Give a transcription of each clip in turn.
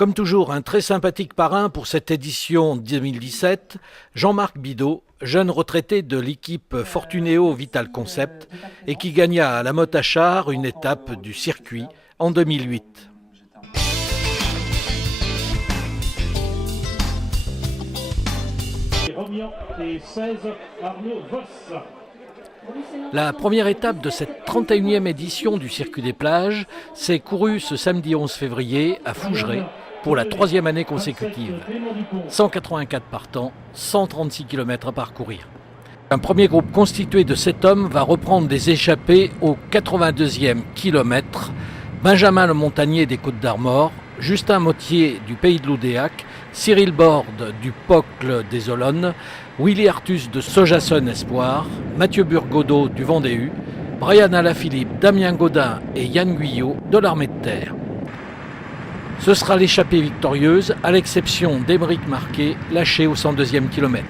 Comme toujours, un très sympathique parrain pour cette édition 2017, Jean-Marc Bidot, jeune retraité de l'équipe Fortunéo Vital Concept et qui gagna à la Motte-à-Chars une étape du circuit en 2008. La première étape de cette 31e édition du Circuit des plages s'est courue ce samedi 11 février à Fougeray pour la 3e année consécutive. 184 partants, 136 km à parcourir. Un premier groupe constitué de 7 hommes va reprendre des échappées au 82e kilomètre. Benjamin Le Montagnier des Côtes d'Armor, Justin Mottier du Pays de Loudéac, Cyril Borde du Pocle des Olonnes, Willy Artus de Sojason Espoir, Mathieu Burgodeau du Vendée, Brian Alaphilippe, Damien Gaudin et Yann Guyot de l'Armée de Terre. Ce sera l'échappée victorieuse, à l'exception d'Émeric Marquet, lâché au 102e kilomètre.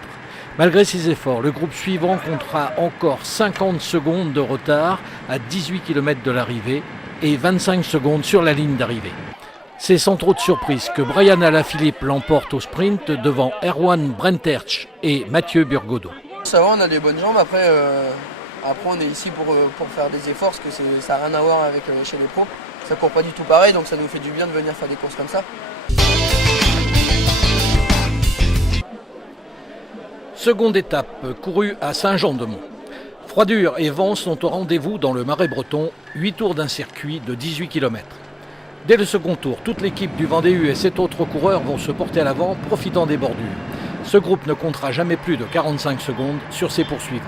Malgré ses efforts, le groupe suivant comptera encore 50 secondes de retard à 18 km de l'arrivée et 25 secondes sur la ligne d'arrivée. C'est sans trop de surprise que Brian Alaphilippe l'emporte au sprint devant Erwan Brentertsch et Mathieu Burgodeau. Ça va, on a des bonnes jambes. Après on est ici pour faire des efforts parce que ça n'a rien à voir avec chez les pros. Ça court pas du tout pareil, donc ça nous fait du bien de venir faire des courses comme ça. Seconde étape, courue à Saint-Jean-de-Mont. Froidure et vent sont au rendez-vous dans le Marais breton, 8 tours d'un circuit de 18 km. Dès le second tour, toute l'équipe du Vendée et 7 autres coureurs vont se porter à l'avant, profitant des bordures. Ce groupe ne comptera jamais plus de 45 secondes sur ses poursuivants.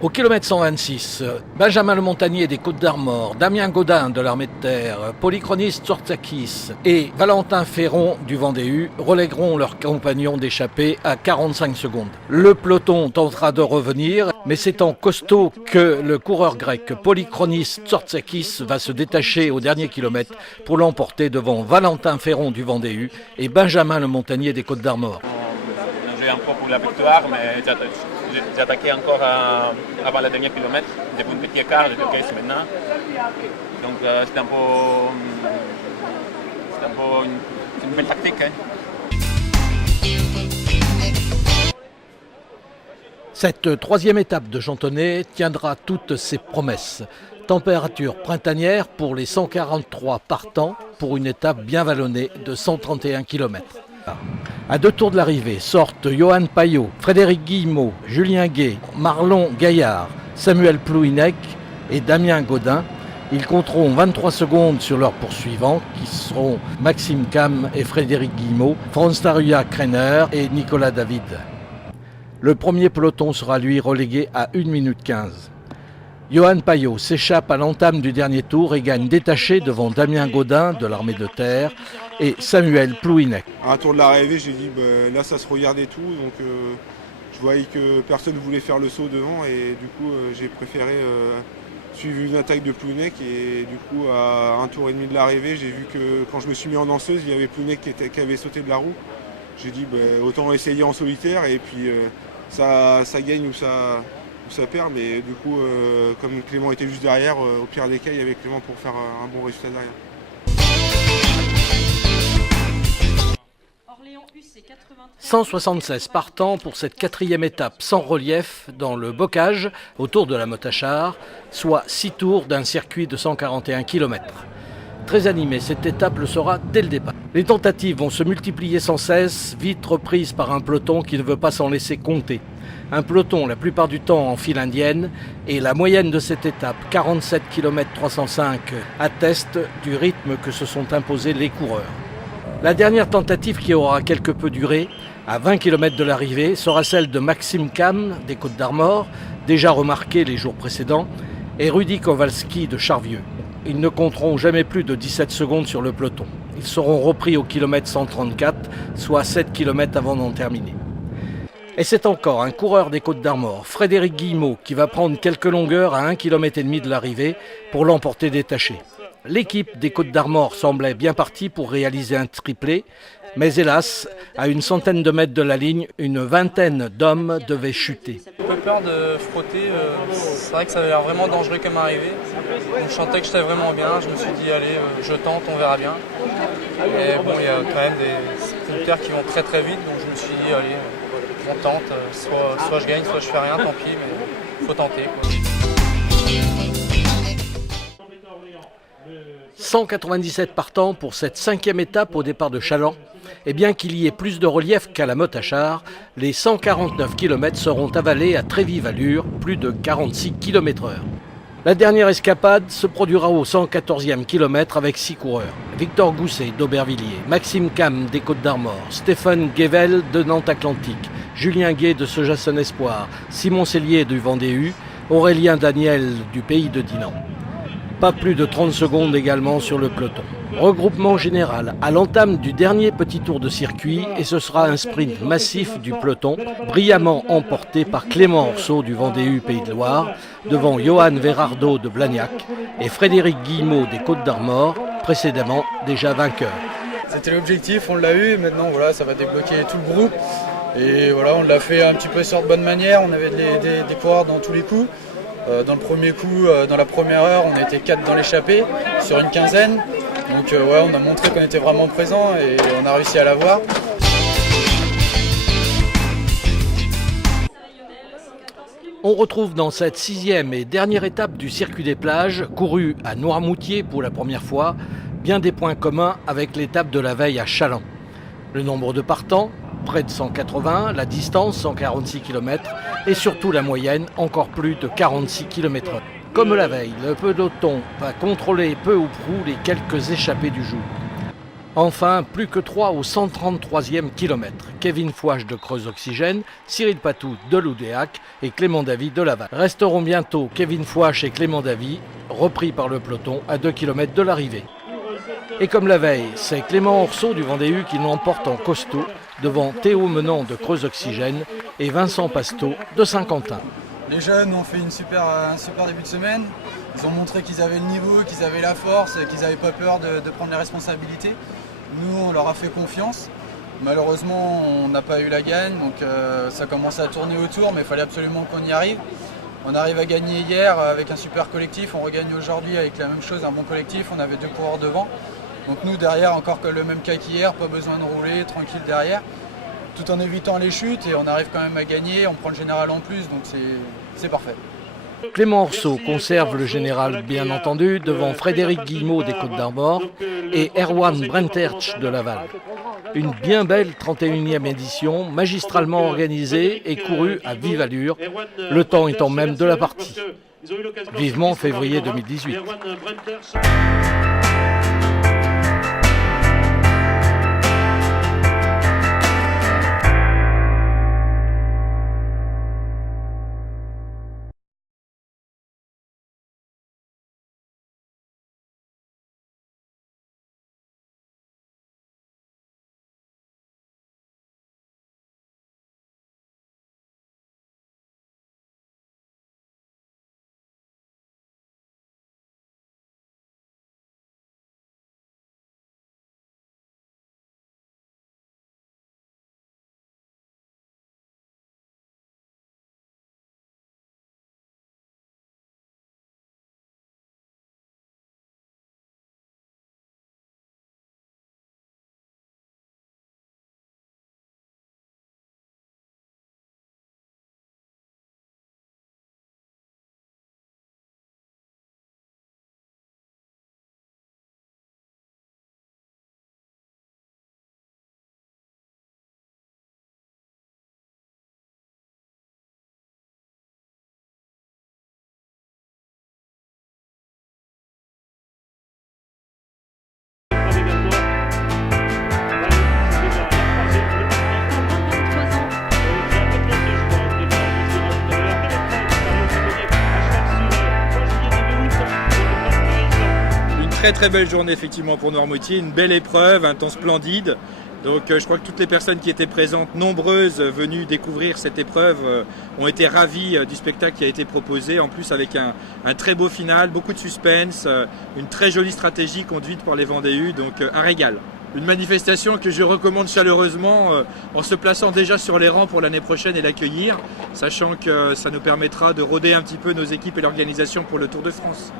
Au kilomètre 126, Benjamin Le Montagnier des Côtes d'Armor, Damien Gaudin de l'Armée de Terre, Polychronis Tsortsakis et Valentin Ferron du Vendée relègueront leurs compagnons d'échappée à 45 secondes. Le peloton tentera de revenir, mais c'est en costaud que le coureur grec Polychronis Tsortsakis va se détacher au dernier kilomètre pour l'emporter devant Valentin Ferron du Vendée et Benjamin Le Montagnier des Côtes d'Armor. J'ai un peu pour la victoire, mais j'ai attaqué encore avant le dernier kilomètre. J'ai fait un petit écart, j'ai dit ok, c'est maintenant. Donc c'était un peu une belle tactique. Cette troisième étape de Chantonnet tiendra toutes ses promesses. Température printanière pour les 143 partants pour une étape bien vallonnée de 131 km. À 2 tours de l'arrivée sortent Johan Payot, Frédéric Guillemot, Julien Gay, Marlon Gaillard, Samuel Plouinec et Damien Gaudin. Ils compteront 23 secondes sur leurs poursuivants qui seront Maxime Cam et Frédéric Guillemot, Franz Taruya Kreiner et Nicolas David. Le premier peloton sera lui relégué à 1 minute 15. Johan Payot s'échappe à l'entame du dernier tour et gagne détaché devant Damien Gaudin de l'Armée de Terre et Samuel Plouinec. À un tour de l'arrivée, j'ai dit là ça se regardait tout, donc je voyais que personne ne voulait faire le saut devant et du coup j'ai préféré suivre une attaque de Plouinec et du coup à un tour et demi de l'arrivée, j'ai vu que quand je me suis mis en danseuse, il y avait Plouinec qui avait sauté de la roue. J'ai dit autant essayer en solitaire et puis ça gagne ou ça perd, mais du coup comme Clément était juste derrière, au pire des cas il y avait Clément pour faire un bon résultat derrière. 176 partants pour cette quatrième étape sans relief dans le bocage autour de la Motte-à-Chars, soit 6 tours d'un circuit de 141 km. Très animée, cette étape le sera dès le départ. Les tentatives vont se multiplier sans cesse, vite reprises par un peloton qui ne veut pas s'en laisser compter. Un peloton la plupart du temps en file indienne et la moyenne de cette étape, 47 km 305, atteste du rythme que se sont imposés les coureurs. La dernière tentative qui aura quelque peu duré, à 20 km de l'arrivée, sera celle de Maxime Cam des Côtes d'Armor, déjà remarqué les jours précédents, et Rudy Kowalski de Charvieux. Ils ne compteront jamais plus de 17 secondes sur le peloton. Ils seront repris au kilomètre 134, soit 7 km avant d'en terminer. Et c'est encore un coureur des Côtes d'Armor, Frédéric Guillemot, qui va prendre quelques longueurs à 1,5 km de l'arrivée pour l'emporter détaché. L'équipe des Côtes d'Armor semblait bien partie pour réaliser un triplé, Mais hélas, à une centaine de mètres de la ligne, une vingtaine d'hommes devaient chuter. J'ai un peu peur de frotter, c'est vrai que ça avait l'air vraiment dangereux comme arrivée. Donc je sentais que j'étais vraiment bien, je me suis dit allez, je tente, on verra bien. Et bon, il y a quand même des sprinters qui vont très très vite, donc je me suis dit allez, on tente, soit je gagne, soit je fais rien, tant pis, mais faut tenter, quoi. 197 partants pour cette 5e étape au départ de Challans. Et bien qu'il y ait plus de relief qu'à la Motte-à-Char, les 149 km seront avalés à très vive allure, plus de 46 km/h. La dernière escapade se produira au 114e kilomètre avec 6 coureurs. Victor Gousset d'Aubervilliers, Maxime Cam des Côtes-d'Armor, Stéphane Guével de Nantes Atlantique, Julien Gué de Sojason Espoir, Simon Cellier du Vendée-U, Aurélien Daniel du Pays de Dinan. Pas plus de 30 secondes également sur le peloton. Regroupement général à l'entame du dernier petit tour de circuit et ce sera un sprint massif du peloton, brillamment emporté par Clément Orseau du Vendée-U Pays de Loire, devant Johan Verardo de Blagnac et Frédéric Guillemot des Côtes-d'Armor, précédemment déjà vainqueur. C'était l'objectif, on l'a eu, et maintenant voilà, ça va débloquer tout le groupe. Et voilà, on l'a fait un petit peu sur de bonne manière, on avait des coureurs dans tous les coups. Dans le premier coup, dans la première heure, on était 4 dans l'échappée sur une quinzaine. Donc ouais, on a montré qu'on était vraiment présent et on a réussi à l'avoir. On retrouve dans cette 6e et dernière étape du circuit des plages, courue à Noirmoutier pour la première fois, bien des points communs avec l'étape de la veille à Challans. Le nombre de partants, près de 180, la distance 146 km et surtout la moyenne encore plus de 46 km/h. Comme la veille, le peloton va contrôler peu ou prou les quelques échappées du jour. Enfin, plus que 3 au 133e kilomètre. Kevin Fouache de Creuse Oxygène, Cyril Patou de Loudéac et Clément Davy de Laval. Resteront bientôt Kevin Fouache et Clément Davy, repris par le peloton à 2 km de l'arrivée. Et comme la veille, c'est Clément Orseau du Vendée-U qui l'emporte en costaud devant Théo Menant de Creuse Oxygène et Vincent Pasteau de Saint-Quentin. Les jeunes ont fait un super début de semaine. Ils ont montré qu'ils avaient le niveau, qu'ils avaient la force, qu'ils n'avaient pas peur de prendre les responsabilités. Nous, on leur a fait confiance. Malheureusement, on n'a pas eu la gagne, donc ça commence à tourner autour, mais il fallait absolument qu'on y arrive. On arrive à gagner hier avec un super collectif, on regagne aujourd'hui avec la même chose, un bon collectif. On avait 2 coureurs devant. Donc nous, derrière, encore que le même cas qu'hier, pas besoin de rouler, tranquille derrière, tout en évitant les chutes, et on arrive quand même à gagner, on prend le général en plus, donc c'est parfait. Clément Orseau conserve le général bien entendu devant Frédéric Guillemot des Côtes-d'Armor et Erwan Brentertsch de Laval. Une bien belle 31e édition, magistralement organisée et courue à vive allure, le temps étant même de la partie. Vivement février 2018. Très belle journée effectivement pour Noirmoutier, une belle épreuve, un temps splendide. Donc je crois que toutes les personnes qui étaient présentes, nombreuses, venues découvrir cette épreuve, ont été ravies du spectacle qui a été proposé. En plus avec un très beau final, beaucoup de suspense, une très jolie stratégie conduite par les Vendée-U, donc un régal. Une manifestation que je recommande chaleureusement en se plaçant déjà sur les rangs pour l'année prochaine et l'accueillir, sachant que ça nous permettra de roder un petit peu nos équipes et l'organisation pour le Tour de France.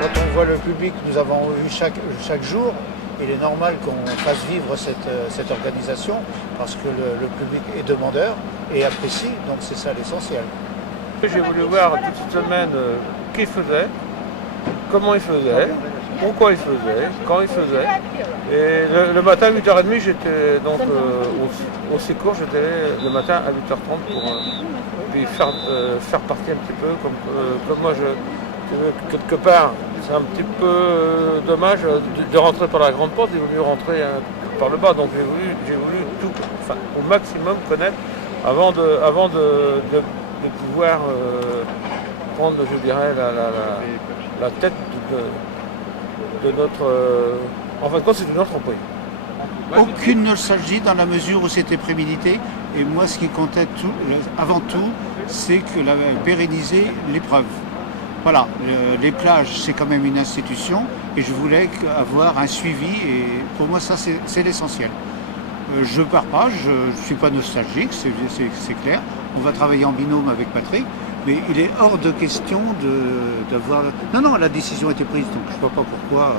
Quand on voit le public que nous avons eu chaque jour, il est normal qu'on fasse vivre cette organisation parce que le public est demandeur et apprécie, donc c'est ça l'essentiel. J'ai voulu voir toute cette semaine qui il faisait, comment il faisait, pourquoi il faisait, quand il faisait. Et le matin à 8h30, j'étais donc au secours, j'étais le matin à 8h30 pour puis faire partie un petit peu, comme moi quelque part, c'est un petit peu dommage de rentrer par la grande porte, j'ai voulu rentrer par le bas, donc j'ai voulu tout, enfin, au maximum connaître avant de pouvoir prendre, je dirais, la tête de notre... en fin de compte, c'est de notre employé. Aucune nostalgie dans la mesure où c'était prémédité. Et moi, ce qui comptait avant tout, c'est que pérenniser l'épreuve. Voilà, les plages, c'est quand même une institution et je voulais avoir un suivi et pour moi, ça, c'est l'essentiel. Je ne pars pas, je ne suis pas nostalgique, c'est clair. On va travailler en binôme avec Patrick, mais il est hors de question d'avoir... Non, la décision a été prise, donc je ne vois pas pourquoi...